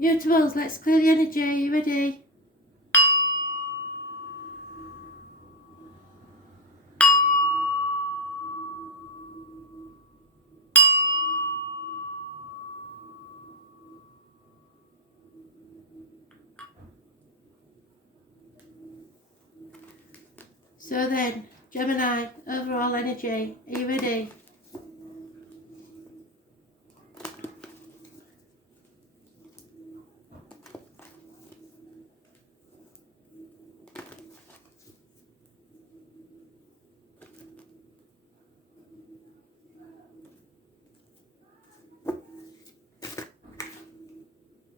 Mutables, let's clear the energy. Are you ready? So then, Gemini, overall energy. Are you ready?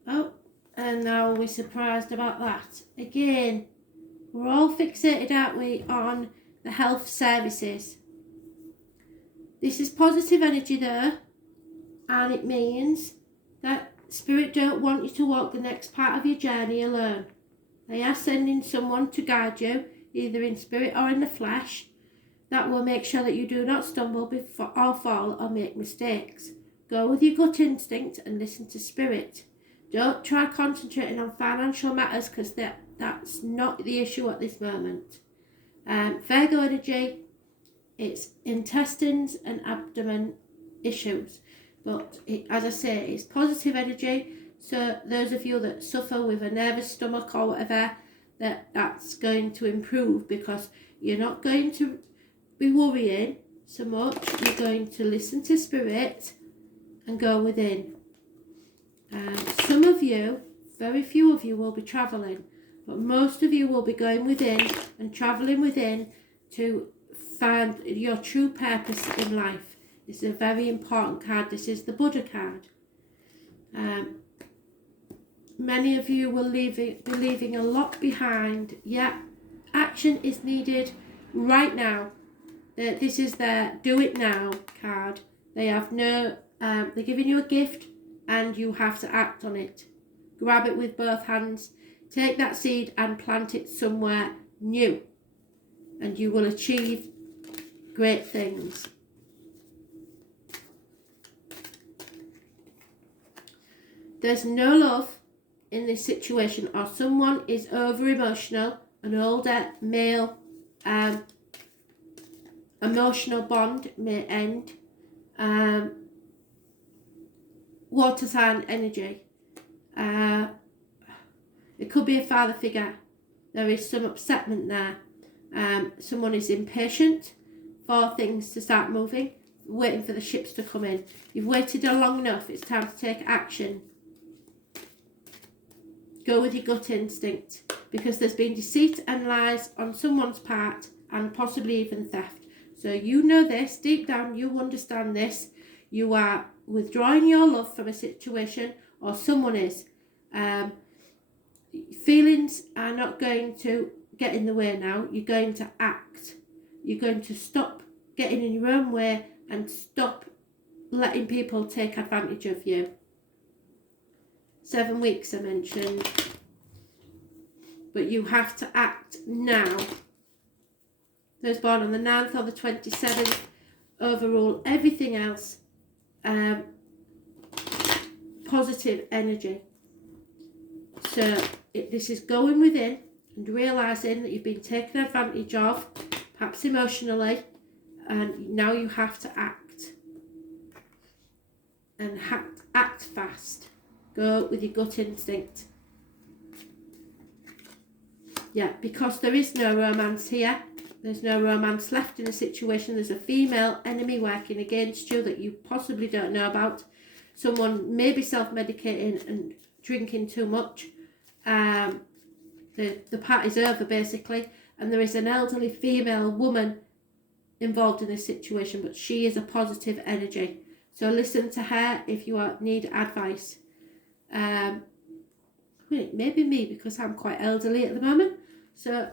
Oh, and now we're surprised about that. Again, we're all fixated, aren't we, on the health services. This is positive energy there, and it means that Spirit don't want you to walk the next part of your journey alone. They are sending someone to guide you, either in spirit or in the flesh, that will make sure that you do not stumble before or fall or make mistakes. Go with your gut instinct and listen to Spirit. Don't try concentrating on financial matters, because that's not the issue at this moment. Virgo energy, it's intestines and abdomen issues. But as I say, it's positive energy. So those of you that suffer with a nervous stomach or whatever, that's going to improve, because you're not going to be worrying so much. You're going to listen to Spirit and go within. Some of you, very few of you, will be travelling, but most of you will be going within and travelling within to find your true purpose in life. This is a very important card. This is the Buddha card. Many of you will be leaving a lot behind. Yeah, action is needed right now. This is their do it now card. They have no, they're giving you a gift and you have to act on it. Grab it with both hands. Take that seed and plant it somewhere new, and you will achieve great things. There's no love in this situation, or someone is over emotional. An older male emotional bond may end. Water sign energy. It could be a father figure. There is some upsetment there. Someone is impatient for things to start moving, waiting for the ships to come in. You've waited long enough. It's time to take action. Go with your gut instinct, because there's been deceit and lies on someone's part, and possibly even theft. So you know this, deep down you understand this. You are withdrawing your love from a situation, or someone is. Feelings are not going to get in the way now. You're going to act. You're going to stop getting in your own way and stop letting people take advantage of you. 7 weeks I mentioned, but you have to act now. Those born on the 9th or the 27th overrule everything else. Positive energy. So this is going within and realising that you've been taken advantage of, perhaps emotionally, and now you have to act. And act fast. Go with your gut instinct. Yeah, because there is no romance here. There's no romance left in the situation. There's a female enemy working against you that you possibly don't know about. Someone may be self-medicating and drinking too much. The party's over, basically. And there is an elderly female woman involved in this situation, but she is a positive energy. So listen to her if you need advice. Maybe me, because I'm quite elderly at the moment. So,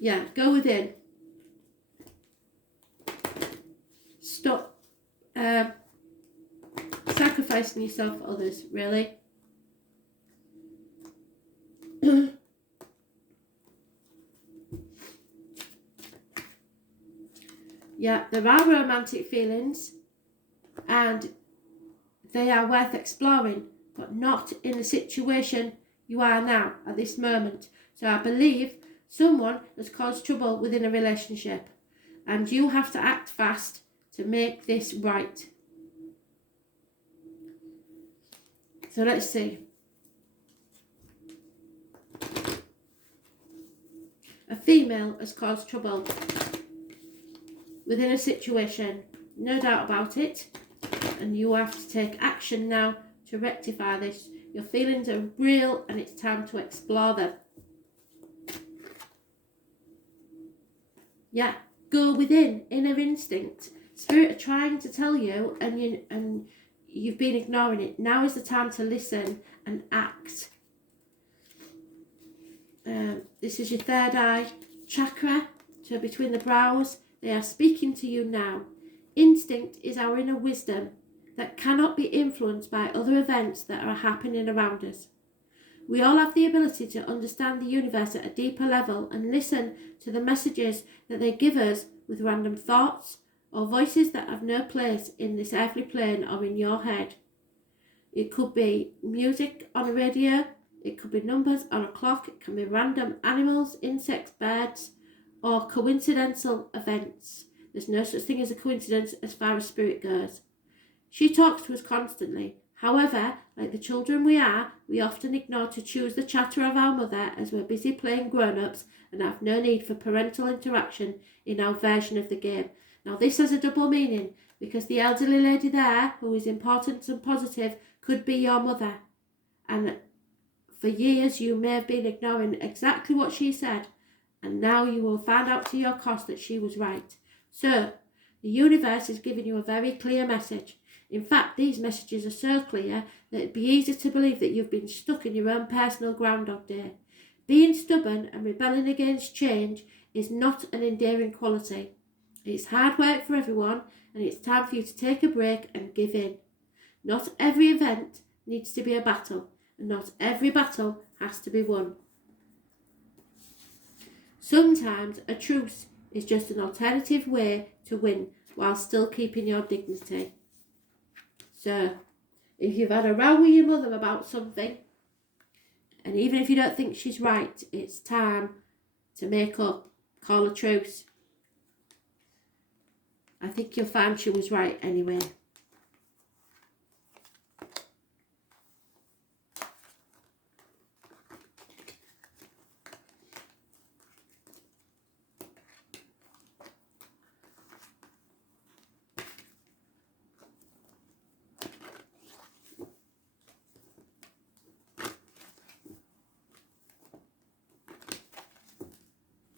yeah, go within. Stop sacrificing yourself for others, really. Yeah, there are romantic feelings and they are worth exploring. but not in the situation you are now at this moment. So I believe someone has caused trouble within a relationship, and you have to act fast to make this right. So let's see. A female has caused trouble within a situation, no doubt about it, and you have to take action now to rectify this. Your feelings are real and it's time to explore them. Yeah, go within, inner instinct. Spirit are trying to tell you, and you've been ignoring it. Now is the time to listen and act. This is your third eye chakra, so between the brows. They are speaking to you now. Instinct is our inner wisdom that cannot be influenced by other events that are happening around us. We all have the ability to understand the universe at a deeper level and listen to the messages that they give us with random thoughts or voices that have no place in this earthly plane or in your head. It could be music on a radio, it could be numbers on a clock, it can be random animals, insects, birds, or coincidental events. There's no such thing as a coincidence as far as spirit goes. She talks to us constantly. However, like the children we are, we often ignore to choose the chatter of our mother as we're busy playing grown-ups and have no need for parental interaction in our version of the game. Now this has a double meaning, because the elderly lady there, who is important and positive, could be your mother. And for years you may have been ignoring exactly what she said, and now you will find out to your cost that she was right. So, the universe is giving you a very clear message. In fact, these messages are so clear that it'd be easy to believe that you've been stuck in your own personal Groundhog Day. Being stubborn and rebelling against change is not an endearing quality. It's hard work for everyone, and it's time for you to take a break and give in. Not every event needs to be a battle, and not every battle has to be won. Sometimes a truce is just an alternative way to win while still keeping your dignity. So, if you've had a row with your mother about something, and even if you don't think she's right, it's time to make up, call a truce. I think you'll find she was right anyway.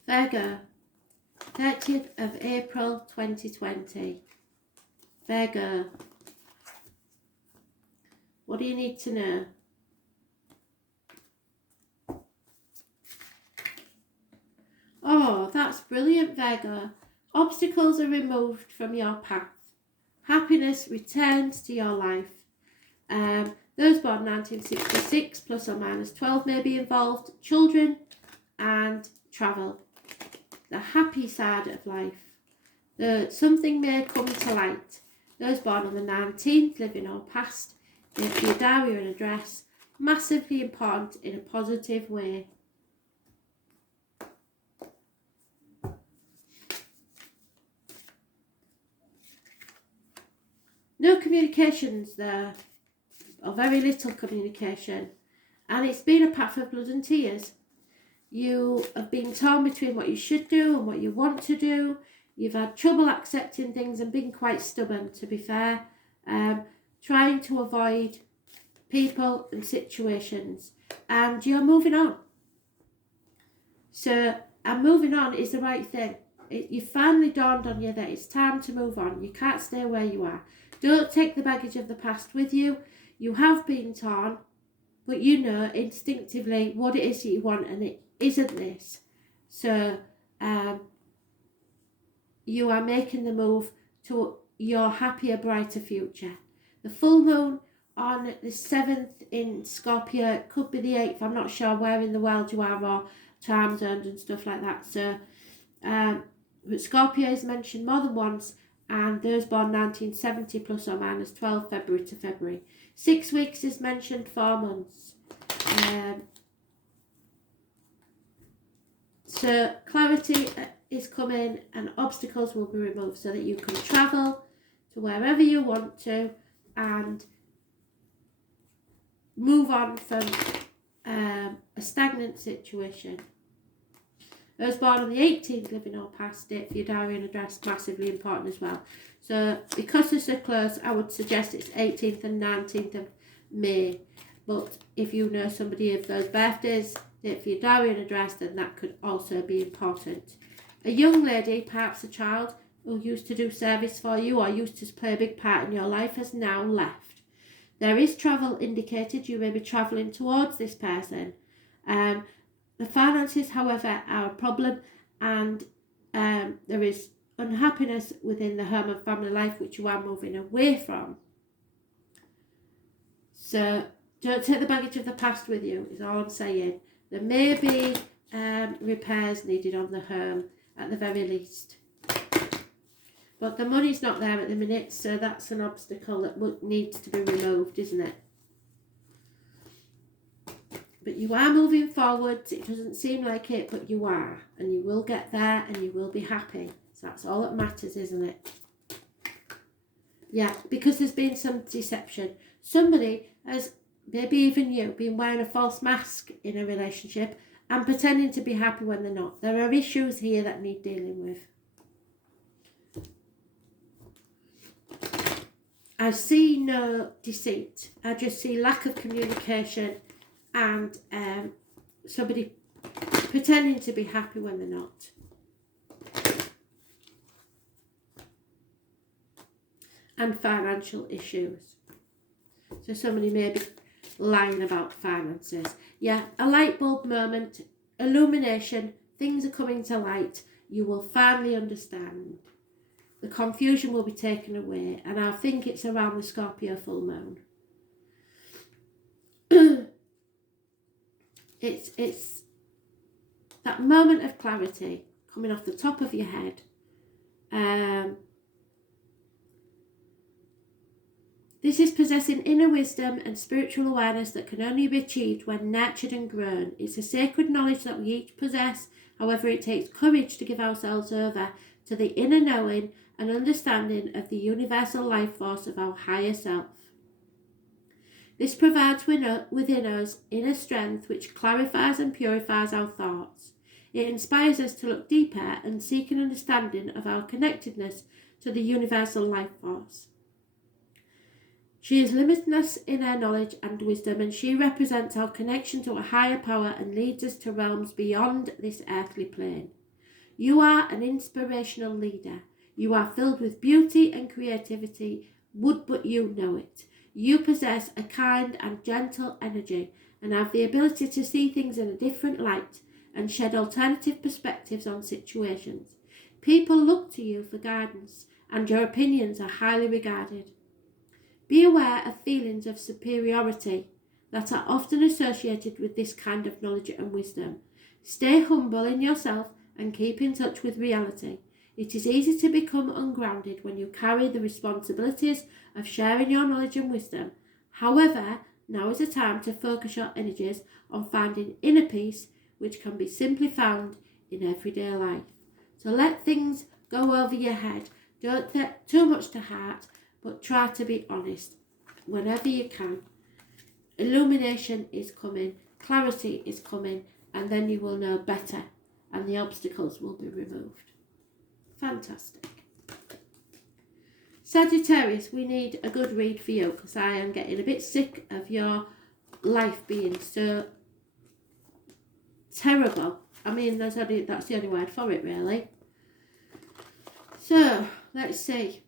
Virgo, 30th of April 2020. Virgo, what do you need to know? Oh, that's brilliant, Virgo. Obstacles are removed from your path. Happiness returns to your life. Those born 1966 plus or minus 12 may be involved. Children and travel. The happy side of life. Something may come to light. Those born on the 19th, living or past, if your diary and address, massively important in a positive way. No communications there, or very little communication, and it's been a path of blood and tears. You have been torn between what you should do and what you want to do. You've had trouble accepting things and being quite stubborn, to be fair. Trying to avoid people and situations. And you're moving on. So, and moving on is the right thing. You finally dawned on you that it's time to move on. You can't stay where you are. Don't take the baggage of the past with you. You have been torn, but you know instinctively what it is that you want, and it isn't this. So you are making the move to your happier, brighter future. The full moon on the 7th in Scorpio, it could be the 8th, I'm not sure where in the world you are or time zones and stuff like that. So but Scorpio is mentioned more than once, and those born 1970 plus or minus 12 February to February. 6 weeks is mentioned, 4 months. So clarity is coming and obstacles will be removed so that you can travel to wherever you want to and move on from a stagnant situation. Those born on the 18th, living or past, date for your diary and address, massively important as well. So because they're so close, I would suggest it's 18th and 19th of May. But if you know somebody of those birthdays, date for your diary and address, then that could also be important. A young lady, perhaps a child, who used to do service for you or used to play a big part in your life has now left. There is travel indicated. You may be travelling towards this person. The finances, however, are a problem, and there is unhappiness within the home and family life which you are moving away from. So don't take the baggage of the past with you, is all I'm saying. There may be repairs needed on the home at the very least. But the money's not there at the minute, so that's an obstacle that needs to be removed, isn't it? But you are moving forwards. It doesn't seem like it, but you are. And you will get there and you will be happy. So that's all that matters, isn't it? Yeah, because there's been some deception. Somebody has, maybe even you, been wearing a false mask in a relationship and pretending to be happy when they're not. There are issues here that need dealing with. I see no deceit. I just see lack of communication and somebody pretending to be happy when they're not. And financial issues. So somebody may be lying about finances. Yeah, a light bulb moment, illumination, things are coming to light. You will finally understand. The confusion will be taken away, and I think it's around the Scorpio full moon. It's that moment of clarity coming off the top of your head. This is possessing inner wisdom and spiritual awareness that can only be achieved when nurtured and grown. It's a sacred knowledge that we each possess. However, it takes courage to give ourselves over to the inner knowing and understanding of the universal life force of our higher self. This provides within us inner strength which clarifies and purifies our thoughts. It inspires us to look deeper and seek an understanding of our connectedness to the universal life force. She is limitless in her knowledge and wisdom, and she represents our connection to a higher power and leads us to realms beyond this earthly plane. You are an inspirational leader. You are filled with beauty and creativity, would but you know it. You possess a kind and gentle energy and have the ability to see things in a different light and shed alternative perspectives on situations. People look to you for guidance, and your opinions are highly regarded. Be aware of feelings of superiority that are often associated with this kind of knowledge and wisdom. Stay humble in yourself and keep in touch with reality. It is easy to become ungrounded when you carry the responsibilities of sharing your knowledge and wisdom. However, now is a time to focus your energies on finding inner peace, which can be simply found in everyday life. So let things go over your head. Don't take too much to heart, but try to be honest whenever you can. Illumination is coming, clarity is coming, and then you will know better and the obstacles will be removed. Fantastic. Sagittarius, we need a good read for you because I am getting a bit sick of your life being so terrible. I mean, that's the only word for it, really. So, let's see.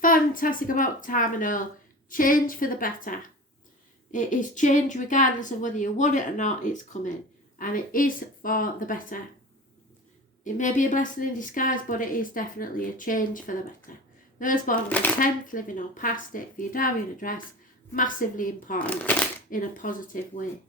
Fantastic about time and all. Change for the better. It is change regardless of whether you want it or not, it's coming. And it is for the better. It may be a blessing in disguise, but it is definitely a change for the better. Those born on the 10th, living or past it, for your diary and address, massively important in a positive way.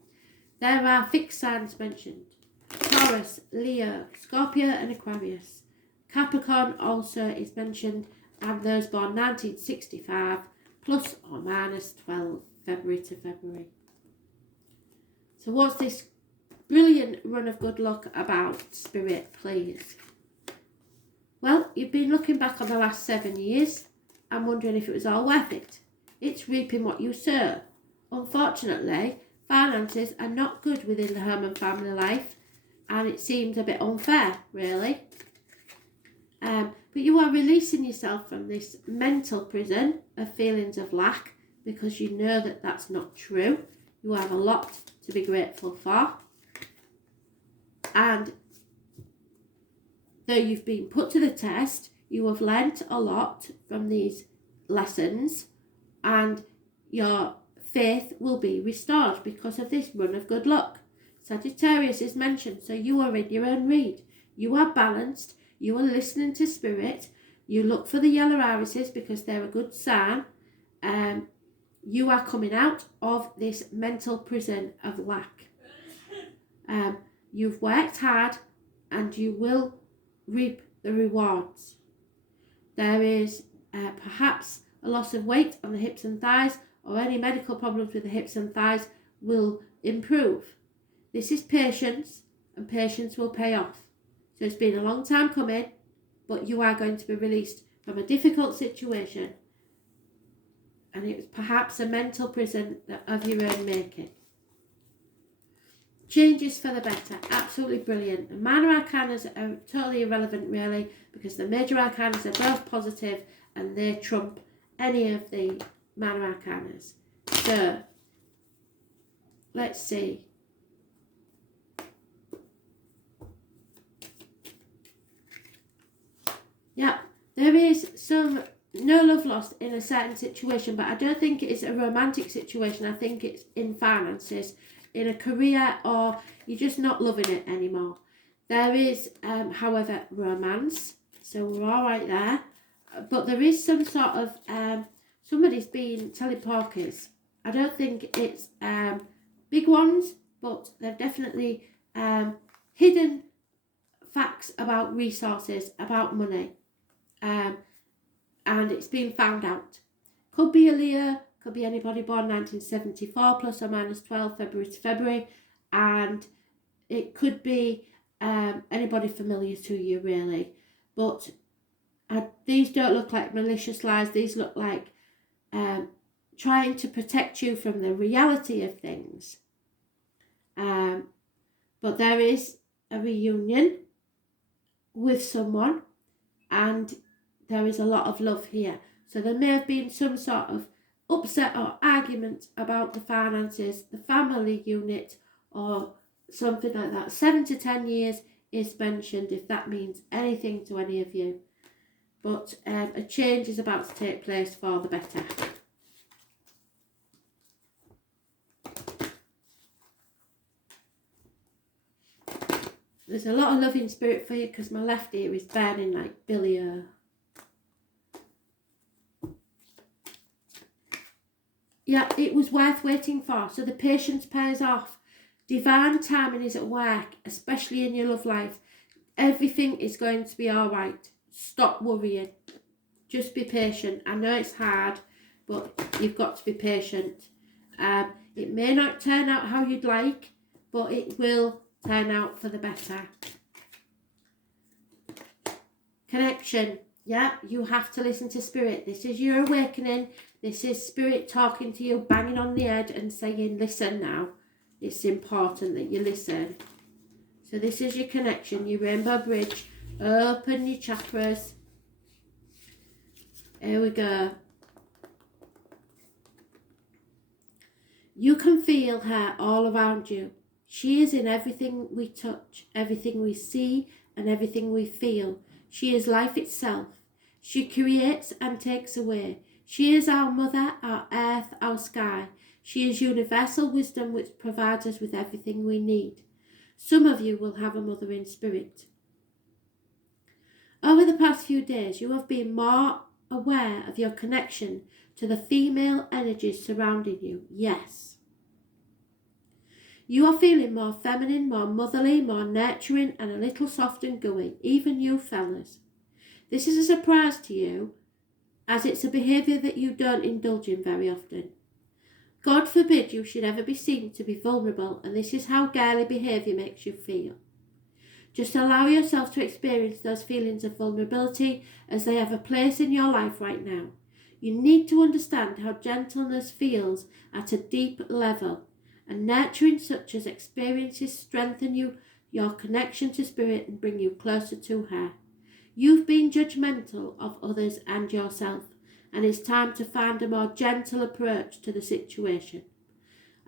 There are fixed signs mentioned. Taurus, Leo, Scorpio and Aquarius. Capricorn also is mentioned, and those born 1965 plus or minus 12 February to February. So what's this brilliant run of good luck about, Spirit, please? Well, you've been looking back on the last 7 years and wondering if it was all worth it. It's reaping what you sow. Unfortunately, finances are not good within the home and family life, and it seems a bit unfair, really. But you are releasing yourself from this mental prison of feelings of lack, because you know that that's not true. You have a lot to be grateful for. And though you've been put to the test, you have learnt a lot from these lessons, and your faith will be restored because of this run of good luck. Sagittarius is mentioned, so you are in your own read. You are balanced. You are listening to Spirit. You look for the yellow irises because they're a good sign. You are coming out of this mental prison of lack. You've worked hard and you will reap the rewards. There is perhaps a loss of weight on the hips and thighs, or any medical problems with the hips and thighs will improve. This is patience, and patience will pay off. So it's been a long time coming, but you are going to be released from a difficult situation. And it was perhaps a mental prison of your own making. Changes for the better, absolutely brilliant. The minor arcanas are totally irrelevant, really, because the major arcanas are both positive and they trump any of the minor arcanas. So, let's see. Yeah, there is no love lost in a certain situation, but I don't think it's a romantic situation. I think it's in finances, in a career, or you're just not loving it anymore. There is, however, romance, so we're all right there. But there is some sort of, somebody's been telling porkies. I don't think it's big ones, but they've definitely hidden facts about resources, about money. And it's been found out. Could be a Leo, could be anybody born 1974 plus or minus 12 February to February, and it could be anybody familiar to you, really. But these don't look like malicious lies. These look like trying to protect you from the reality of things. But there is a reunion with someone, and there is a lot of love here. So there may have been some sort of upset or argument about the finances, the family unit, or something like that. 7 to 10 years is mentioned, if that means anything to any of you. But a change is about to take place for the better. There's a lot of love in spirit for you, because my left ear is burning like Billy O. Yeah, it was worth waiting for. So the patience pays off. Divine timing is at work, especially in your love life. Everything is going to be all right. Stop worrying. Just be patient. I know it's hard, but you've got to be patient. It may not turn out how you'd like, but it will turn out for the better. Connection. Yeah, you have to listen to spirit. This is your awakening. This is spirit talking to you, banging on the head and saying, listen now. It's important that you listen. So this is your connection, your rainbow bridge. Open your chakras. Here we go. You can feel her all around you. She is in everything we touch, everything we see, and everything we feel. She is life itself. She creates and takes away. She is our mother, our earth, our sky. She is universal wisdom which provides us with everything we need. Some of you will have a mother in spirit. Over the past few days, you have been more aware of your connection to the female energies surrounding you. Yes. You are feeling more feminine, more motherly, more nurturing, and a little soft and gooey, even you fellas. This is a surprise to you, as it's a behaviour that you don't indulge in very often. God forbid you should ever be seen to be vulnerable, and this is how girly behaviour makes you feel. Just allow yourself to experience those feelings of vulnerability as they have a place in your life right now. You need to understand how gentleness feels at a deep level, and nurturing such as experiences strengthen your connection to spirit and bring you closer to her. You've been judgmental of others and yourself, and it's time to find a more gentle approach to the situation.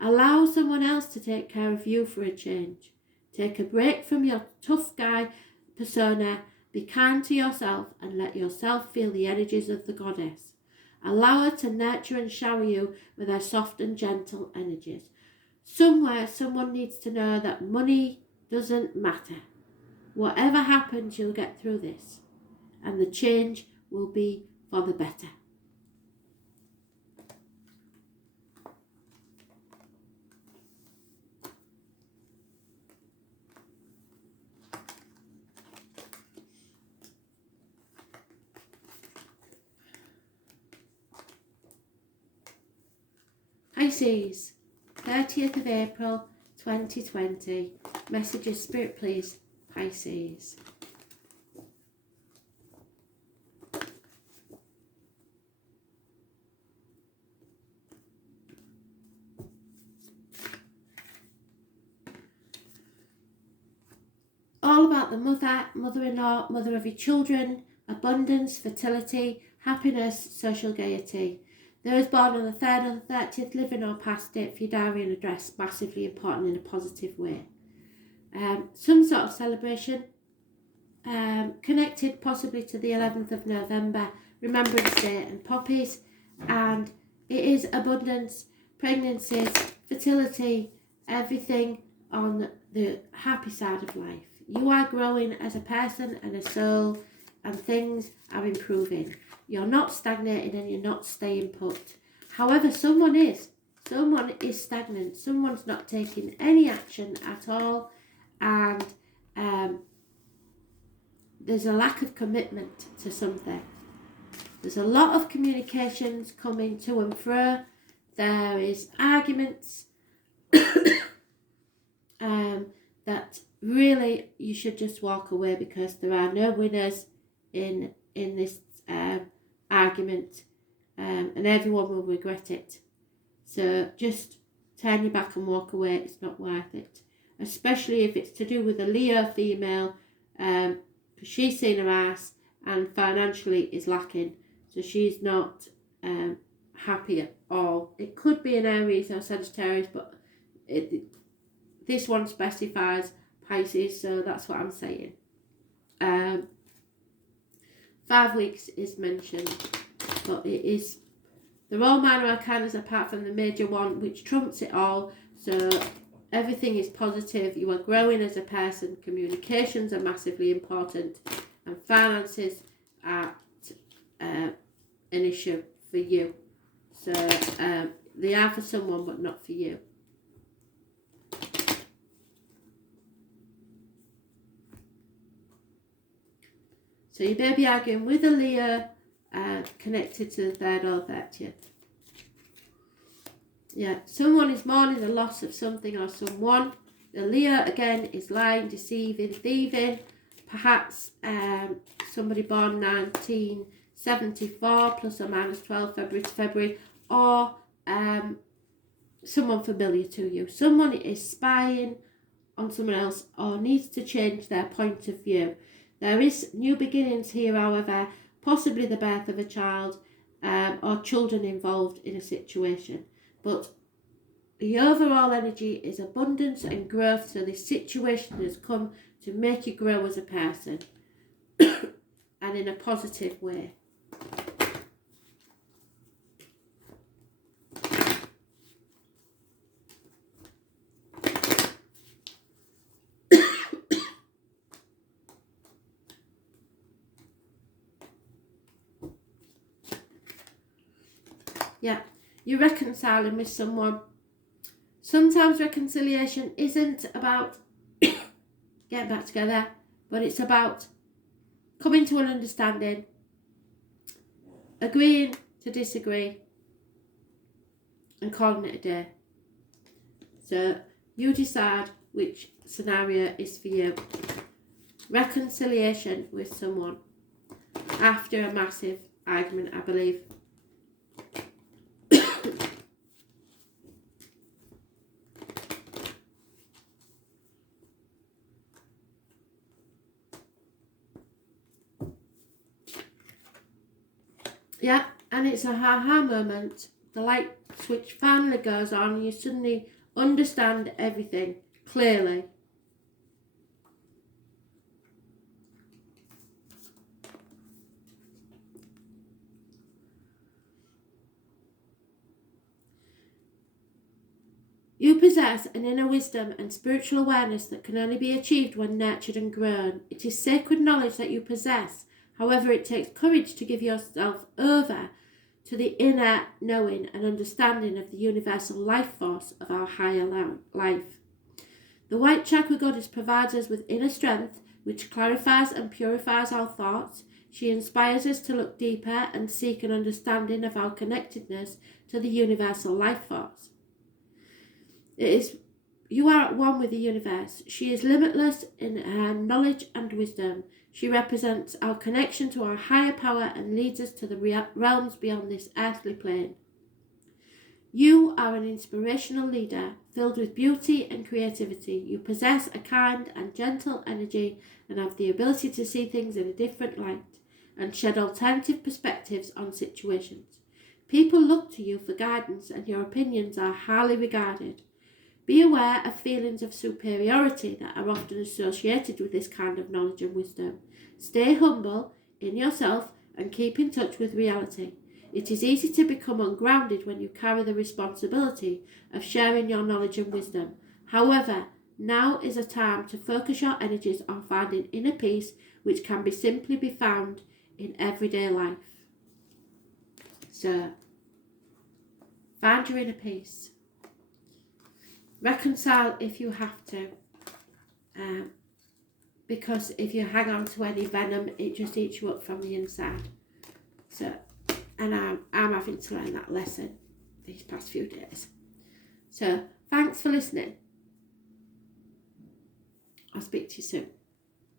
Allow someone else to take care of you for a change. Take a break from your tough guy persona, be kind to yourself, and let yourself feel the energies of the goddess. Allow her to nurture and shower you with her soft and gentle energies. Somewhere, someone needs to know that money doesn't matter. Whatever happens, you'll get through this, and the change will be for the better. Pisces, 30th of April 2020. Messages, Spirit, please. Pisces. All about the mother, mother-in-law, mother of your children, abundance, fertility, happiness, social gaiety. Those born on the 3rd or the 30th, living or past it, for your diary and address, massively important in a positive way. Some sort of celebration, connected possibly to the 11th of November, Remembrance Day and poppies, and it is abundance, pregnancies, fertility, everything on the happy side of life. You are growing as a person and a soul, and things are improving. You're not stagnating and you're not staying put. However, someone is stagnant. Someone's not taking any action at all, and there's a lack of commitment to something. There's a lot of communications coming to and fro. There is arguments that really you should just walk away, because there are no winners in this argument, and everyone will regret it. So just turn your back and walk away. It's not worth it, especially if it's to do with a Leo female, because she's seen her ass and financially is lacking, so she's not happy at all. It could be an Aries or Sagittarius, but this one specifies Pisces, so that's what I'm saying. 5 weeks is mentioned, but it is, they're all minor arcanas apart from the major one, which trumps it all. So everything is positive. You are growing as a person. Communications are massively important, and finances are an issue for you. So they are for someone, but not for you. So you may be arguing with a Leo connected to the 3rd or 30th. Yeah, someone is mourning the loss of something or someone. The Leo, again, is lying, deceiving, thieving. Perhaps somebody born 1974, plus or minus 12 February to February, or someone familiar to you. Someone is spying on someone else or needs to change their point of view. There is new beginnings here, however, possibly the birth of a child, or children involved in a situation. But the overall energy is abundance and growth, so this situation has come to make you grow as a person and in a positive way. Yeah, you're reconciling with someone. Sometimes reconciliation isn't about getting back together, but it's about coming to an understanding, agreeing to disagree, and calling it a day. So you decide which scenario is for you. Reconciliation with someone after a massive argument, I believe. Yeah, and it's a ha-ha moment. The light switch finally goes on. You suddenly understand everything clearly. You possess an inner wisdom and spiritual awareness that can only be achieved when nurtured and grown. It is sacred knowledge that you possess. However, it takes courage to give yourself over to the inner knowing and understanding of the universal life force of our higher life. The white chakra goddess provides us with inner strength, which clarifies and purifies our thoughts. She inspires us to look deeper and seek an understanding of our connectedness to the universal life force. You are at one with the universe. She is limitless in her knowledge and wisdom. She represents our connection to our higher power and leads us to the realms beyond this earthly plane. You are an inspirational leader, filled with beauty and creativity. You possess a kind and gentle energy and have the ability to see things in a different light and shed alternative perspectives on situations. People look to you for guidance and your opinions are highly regarded. Be aware of feelings of superiority that are often associated with this kind of knowledge and wisdom. Stay humble in yourself and keep in touch with reality. It is easy to become ungrounded when you carry the responsibility of sharing your knowledge and wisdom. However, now is a time to focus your energies on finding inner peace, which can simply be found in everyday life. So, find your inner peace. Reconcile if you have to, because if you hang on to any venom, it just eats you up from the inside. So, and I'm having to learn that lesson these past few days. So, thanks for listening. I'll speak to you soon.